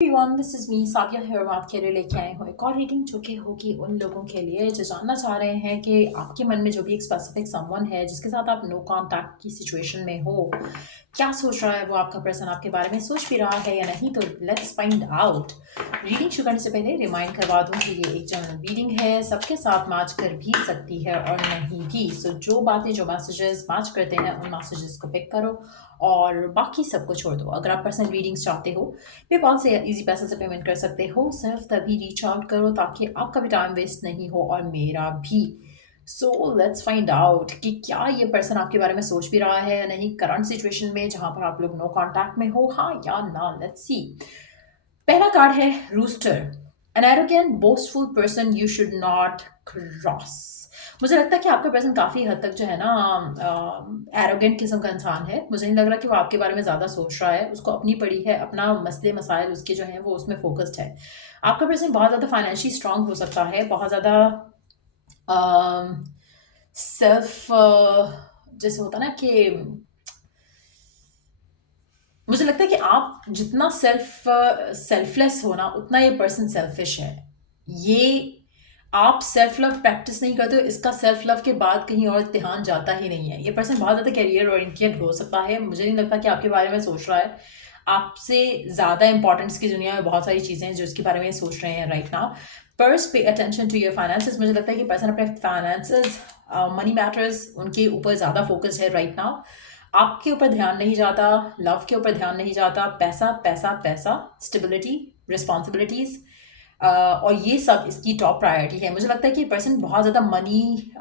Everyone, this is me Sabiya here. मैं आपके लिए लेके आई हूँ एक और रीडिंग जो कि होगी उन लोगों के लिए जो जानना चाह रहे हैं कि आपके मन में जो भी एक स्पेसिफिक समवन है जिसके साथ आप नो कांटेक्ट की सिचुएशन में हो, क्या सोच रहा है वो आपका पर्सन आपके बारे में, सोच भी रहा है या नहीं। तो लेट्स फाइंड आउट। रीडिंग शुरू करने से पहले रिमाइंड करवा दूं कि ये एक जनरल रीडिंग है, सबके साथ मैच कर भी सकती है और नहीं भी। सो जो बातें जो मैसेजेस मैच करते हैं उन मैसेजेस को पिक करो और बाकी सबको छोड़ दो। अगर आप पर्सनल रीडिंग्स चाहते हो, पेपाल से या इजी पैसे से पेमेंट कर सकते हो। सिर्फ तभी रीच आउट करो ताकि आपका भी टाइम वेस्ट नहीं हो और मेरा भी। सो लेट्स फाइंड आउट कि क्या ये पर्सन आपके बारे में सोच भी रहा है या नहीं करंट सिचुएशन में जहां पर आप लोग नो कांटेक्ट में हो, हाँ या ना। Let's see. पहला कार्ड है rooster. An arrogant boastful person you should not cross. मुझे लगता है कि आपका पर्सन काफी हद तक जो है ना एरोगेंट किस्म का इंसान है। मुझे नहीं लग रहा कि वो आपके बारे में ज्यादा सोच रहा है, उसको अपनी पड़ी है, अपना मसले मसाइल उसके जो है वो उसमें फोकस्ड है। आपका पर्सन बहुत ज्यादा फाइनेंशियली स्ट्रांग हो सकता है, बहुत ज्यादा सेल्फ जैसे होता ना कि मुझे लगता है कि आप जितना सेल्फलेस हो ना उतना ये पर्सन सेल्फिश है। ये आप सेल्फ लव प्रैक्टिस नहीं करते हो, इसका सेल्फ लव के बाद कहीं और ध्यान जाता ही नहीं है। ये पर्सन बहुत ज़्यादा करियर ओरिएंटेड हो सकता है। मुझे नहीं लगता कि आपके बारे में सोच रहा है। आपसे ज़्यादा इंपॉर्टेंस की दुनिया में बहुत सारी चीज़ें हैं जो इसके बारे में सोच रहे हैं right now. First pay attention to your finances. मुझे लगता है कि पर्सन अपने फाइनेंसेस, मनी मैटर्स उनके ऊपर ज़्यादा फोकस है राइट नाउ। आपके ऊपर ध्यान नहीं जाता, लव के ऊपर ध्यान नहीं जाता। पैसा पैसा पैसा, स्टेबिलिटी, रिस्पॉन्सिबिलिटीज और ये सब इसकी टॉप प्रायोरिटी है। मुझे लगता है कि पर्सन बहुत ज़्यादा मनी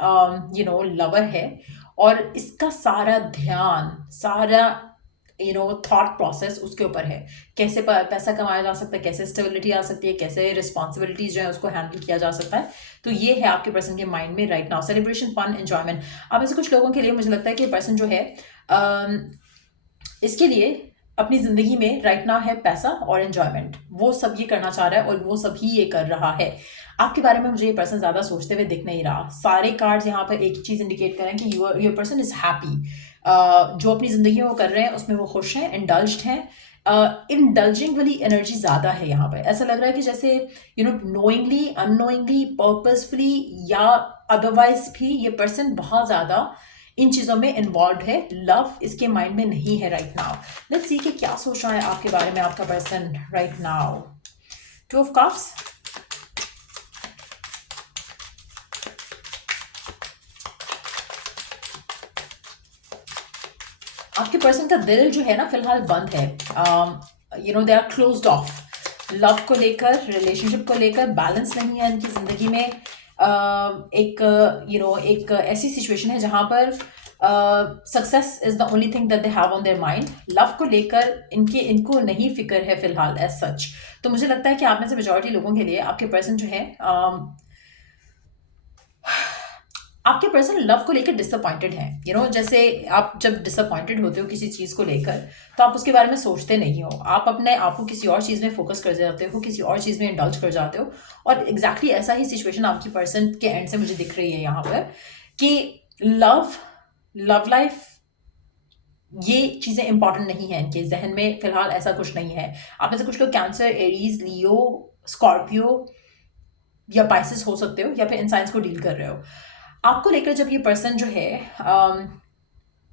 लवर है और इसका सारा ध्यान, सारा थॉट प्रोसेस उसके ऊपर है। कैसे पैसा कमाया जा सकता है, कैसे स्टेबिलिटी आ सकती है, कैसे रिस्पॉन्सिबिलिटीज जो है उसको हैंडल किया जा सकता है। तो ये है आपके पर्सन के माइंड में right now. Celebration, fun, enjoyment. अब ऐसे कुछ लोगों के लिए मुझे लगता है कि पर्सन जो है इसके लिए अपनी जिंदगी में राइट नाउ है पैसा और एंजॉयमेंट। वो सब ये करना चाह रहा है और वो सब ही ये कर रहा है। आपके बारे में मुझे ये पर्सन ज्यादा सोचते हुए दिख नहीं रहा। सारे कार्ड्स यहाँ पर एक ही चीज इंडिकेट करें कि योर पर्सन इज हैप्पी। जो अपनी जिंदगी में वो कर रहे हैं उसमें वो खुश हैं, इंडल्ज्ड हैं। इंडल्जिंग वाली एनर्जी ज्यादा है यहाँ पर। ऐसा लग रहा है कि जैसे नोइंगली, अननोइंगली, पर्पसफुली या अदरवाइज भी ये पर्सन बहुत ज्यादा इन चीजों में इन्वॉल्व है। लव इसके माइंड में नहीं है राइट नाउ। लेट्स सी कि क्या सोच रहा है आपके बारे में आपका person right now. Two of cups, आपके पर्सन का दिल जो है ना फिलहाल बंद है। They are closed off. Love को लेकर, रिलेशनशिप को लेकर बैलेंस नहीं है इनकी जिंदगी में। एक ऐसी सिचुएशन है जहां पर success is the only thing that they have on their mind. Love को लेकर इनको नहीं फिक्र है फिलहाल एज सच। तो मुझे लगता है कि आप में से मेजॉरिटी लोगों के लिए आपके पर्सन जो है आपके पर्सन लव को लेकर डिसअपॉइंटेड हैं। जैसे आप जब डिसअपॉइंटेड होते हो किसी चीज को लेकर तो आप उसके बारे में सोचते नहीं हो, आप अपने आप को किसी और चीज में फोकस कर जाते हो, किसी और चीज में इंडल्ज कर जाते हो। और एग्जैक्टली ऐसा ही सिचुएशन आपकी पर्सन के एंड से मुझे दिख रही है यहाँ पर कि लव लाइफ, ये चीजें इंपॉर्टेंट नहीं है इनके जहन में फिलहाल। ऐसा कुछ नहीं है। आप में से कुछ लोग कैंसर, एरीज, लियो, स्कॉर्पियो या पाइसिस हो सकते हो या फिर इन साइंस को डील कर रहे हो। आपको लेकर जब ये पर्सन जो है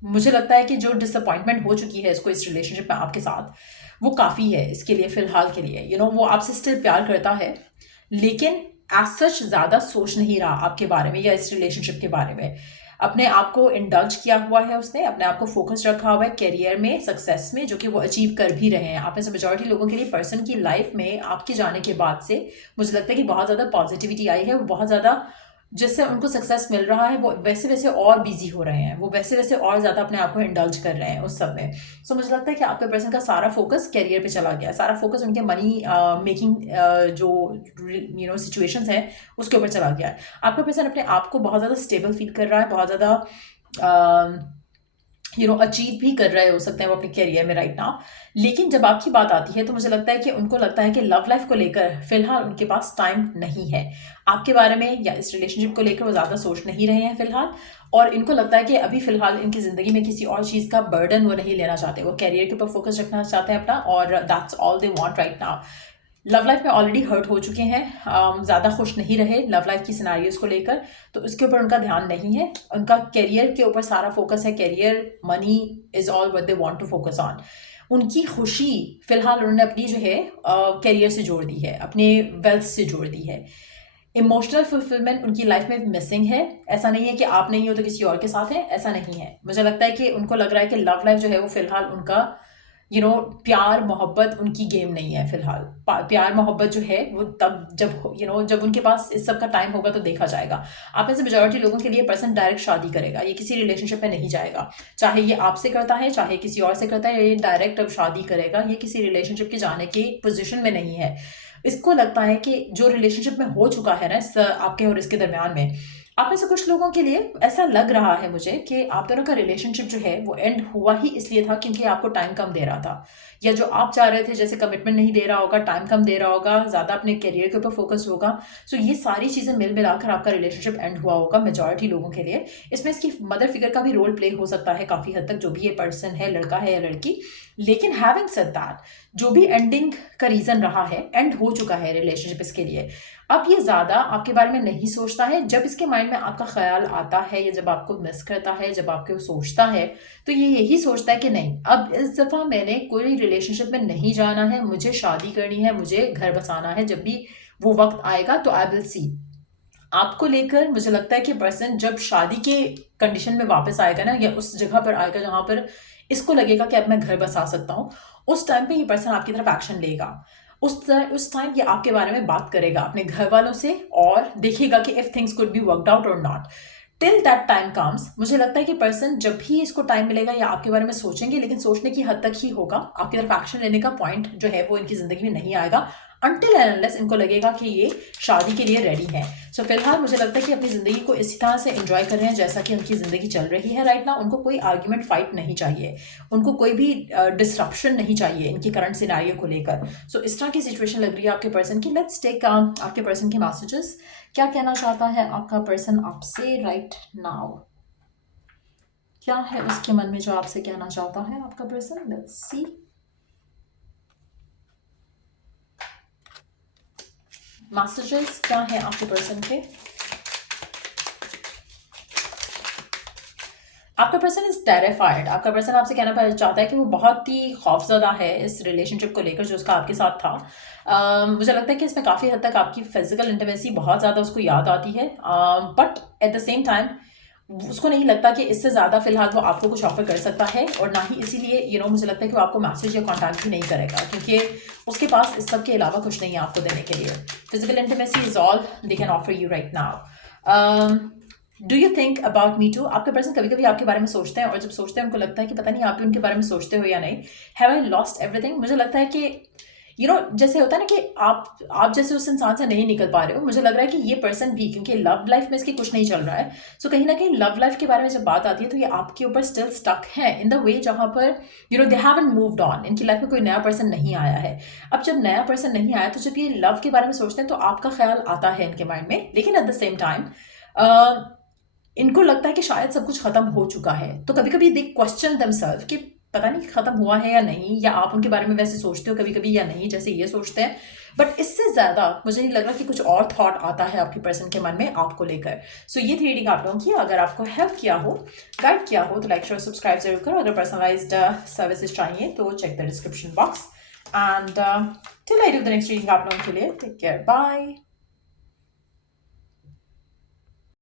मुझे लगता है कि जो डिसअपॉइंटमेंट हो चुकी है इसको इस रिलेशनशिप में आपके साथ, वो काफ़ी है इसके लिए फिलहाल के लिए। वो आपसे स्टिल प्यार करता है लेकिन एज सच ज़्यादा सोच नहीं रहा आपके बारे में या इस रिलेशनशिप के बारे में। अपने आप को इंडल्ज किया हुआ है उसने, अपने आप को फोकस रखा हुआ है करियर में, सक्सेस में, जो कि वो अचीव कर भी रहे हैं। आप में से मेजॉरिटी लोगों के लिए पर्सन की लाइफ में आपके जाने के बाद से मुझे लगता है कि बहुत ज़्यादा पॉजिटिविटी आई है। वो बहुत ज़्यादा, जिससे उनको सक्सेस मिल रहा है, वो वैसे वैसे और बिजी हो रहे हैं, वो वैसे वैसे और ज़्यादा अपने आप को इंडल्ज कर रहे हैं उस सब में। सो मुझे लगता है कि आपके पर्सन का सारा फोकस करियर पे चला गया, सारा फोकस उनके मनी मेकिंग जो सिचुएशंस हैं उसके ऊपर चला गया है। आपका पर्सन अपने आप को बहुत ज़्यादा स्टेबल फील कर रहा है, बहुत ज़्यादा अचीव भी कर रहे हो सकते हैं वो अपने करियर में राइट नाउ। लेकिन जब आपकी बात आती है तो मुझे लगता है कि उनको लगता है कि लव लाइफ को लेकर फिलहाल उनके पास टाइम नहीं है। आपके बारे में या इस रिलेशनशिप को लेकर वो ज़्यादा सोच नहीं रहे हैं फिलहाल। और इनको लगता है कि अभी फिलहाल इनकी ज़िंदगी में किसी और चीज़ का बर्डन वो नहीं लेना चाहते। वो करियर के ऊपर फोकस रखना चाहते हैं अपना, और that's all they want right now. Love life में ऑलरेडी हर्ट हो चुके हैं, ज़्यादा खुश नहीं रहे लव लाइफ की सिनारियोज को लेकर, तो उसके ऊपर उनका ध्यान नहीं है। उनका करियर के ऊपर सारा फोकस है। Career, money is all what they want to focus on. उनकी खुशी फिलहाल उन्होंने अपनी जो है करियर से जोड़ दी है, अपने वेल्थ से जोड़ दी है। इमोशनल फुलफिलमेंट उनकी लाइफ में मिसिंग है। ऐसा नहीं है कि आप नहीं हो तो किसी और के साथ है, ऐसा नहीं है। मुझे लगता है कि उनको लग रहा है कि लव लाइफ जो है वो फिलहाल उनका प्यार मोहब्बत उनकी गेम नहीं है फिलहाल। प्यार मोहब्बत जो है वो तब जब जब उनके पास इस सब का टाइम होगा तो देखा जाएगा। आप में से मेजॉरिटी लोगों के लिए पर्सन डायरेक्ट शादी करेगा, ये किसी रिलेशनशिप में नहीं जाएगा। चाहे ये आपसे करता है, चाहे किसी और से करता है, ये डायरेक्ट अब शादी करेगा। ये किसी रिलेशनशिप के जाने की पोजिशन में नहीं है। इसको लगता है कि जो रिलेशनशिप में हो चुका है ना इस आपके और इसके दरमियान में, आप में से कुछ लोगों के लिए ऐसा लग रहा है मुझे कि आप दोनों का रिलेशनशिप जो है वो एंड हुआ ही इसलिए था क्योंकि आपको टाइम कम दे रहा था, या जो आप चाह रहे थे जैसे कमिटमेंट नहीं दे रहा होगा, टाइम कम दे रहा होगा, ज़्यादा अपने करियर के ऊपर फोकस होगा। सो ये सारी चीज़ें मिल मिलाकर आपका रिलेशनशिप एंड हुआ होगा मेजॉरिटी लोगों के लिए। इसमें इसकी मदर फिगर का भी रोल प्ले हो सकता है काफ़ी हद तक, जो भी ये पर्सन है, लड़का है या लड़की। लेकिन हैविंग सेड दैट, जो भी एंडिंग का रीज़न रहा है, एंड हो चुका है रिलेशनशिप इसके लिए। अब ये ज़्यादा आपके बारे में नहीं सोचता है। जब इसके माइंड में आपका ख्याल आता है या जब आपको मिस करता है, जब आपको सोचता है, तो ये यही सोचता है कि नहीं, अब इस दफ़ा मैंने कोई रिलेशनशिप में नहीं जाना है, मुझे शादी करनी है, मुझे घर बसाना है। जब भी वो वक्त आएगा तो आई विल सी। आपको लेकर मुझे लगता है कि पर्सन जब शादी के कंडीशन में वापस आएगा ना, या उस जगह पर आएगा जहाँ पर इसको लगेगा कि अब मैं घर बसा सकता हूँ, उस टाइम पे ये पर्सन आपकी तरफ एक्शन लेगा। उस टाइम ये आपके बारे में बात करेगा अपने घर वालों से और देखेगा कि if things could be worked out or not. Till that time comes, मुझे लगता है कि पर्सन जब भी इसको टाइम मिलेगा या आपके बारे में सोचेंगे, लेकिन सोचने की हद तक ही होगा। आपकी तरफ एक्शन लेने का पॉइंट जो है वो इनकी जिंदगी में नहीं आएगा अनटिल एंड अनलेस इनको लगेगा कि ये शादी के लिए रेडी है। सो फिलहाल मुझे लगता है कि अपनी ज़िंदगी को इसी तरह से एंजॉय कर रहे हैं जैसा कि उनकी ज़िंदगी चल रही है राइट नाउ। उनको कोई आर्ग्यूमेंट फाइट नहीं चाहिए, उनको कोई भी डिसरप्शन नहीं चाहिए इनकी करंट सिनारियो को लेकर। सो इस तरह की सिचुएशन लग रही है आपके पर्सन की। लेट्स टेक आपके पर्सन के मैसेजेस। क्या कहना चाहता है आपका पर्सन आपसे राइट नाउ? क्या है उसके मन में जो आपसे कहना चाहता है आपका पर्सन? Let's see. मैसेजेस क्या है आपके पर्सन के? आपका पर्सन इज टेरिफाइड। आपका पर्सन आपसे कहना चाहता है कि वो बहुत ही खौफजदा है इस रिलेशनशिप को लेकर जो उसका आपके साथ था। मुझे लगता है कि इसमें काफ़ी हद तक आपकी फिजिकल इंटीमेसी बहुत ज़्यादा उसको याद आती है, but at the same time उसको नहीं लगता कि इससे ज़्यादा फिलहाल वो आपको कुछ ऑफर कर सकता है, और ना ही इसीलिए मुझे लगता है कि वो आपको मैसेज या कॉन्टैक्ट भी नहीं करेगा क्योंकि उसके पास इस सब के अलावा कुछ नहीं है आपको देने के लिए। Physical intimacy is all they can offer you right now. Do you think about me too? आपके पर्सन कभी कभी आपके बारे में सोचते हैं, और जब सोचते हैं उनको लगता है कि पता नहीं आप भी उनके बारे में सोचते हो या नहीं। Have I lost everything? मुझे लगता है कि जैसे होता है ना कि आप जैसे उस इंसान से नहीं निकल पा रहे हो। मुझे लग रहा है कि ये पर्सन भी, क्योंकि लव लाइफ में इसकी कुछ नहीं चल रहा है, सो कहीं ना कहीं लव लाइफ के बारे में जब बात आती है तो ये आपके ऊपर स्टिल स्टक है इन द वे जहाँ पर दे हैवंट मूव्ड ऑन। इनकी लाइफ में कोई नया पर्सन नहीं आया है। अब जब नया पर्सन नहीं आया तो जब ये लव के बारे में सोचते हैं तो आपका ख्याल आता है इनके माइंड में, लेकिन एट द सेम टाइम इनको लगता है कि शायद सब कुछ खत्म हो चुका है। तो कभी कभी दे क्वेश्चन देमसेल्फ कि पता नहीं खत्म हुआ है या नहीं, या आप उनके बारे में वैसे सोचते हो कभी कभी या नहीं जैसे ये सोचते हैं। बट इससे ज़्यादा मुझे नहीं लग रहा कि कुछ और थॉट आता है आपके पर्सन के मन में आपको लेकर। सो ये थी रीडिंग आप लोगों की। अगर आपको हेल्प किया हो, गाइड किया हो, तो लाइक शेयर सब्सक्राइब जरूर करो। अगर पर्सनलाइज्ड सर्विसेज चाहिए तो check the description box. And till I do the next reading आप लोगों के लिए टेक केयर, बाय।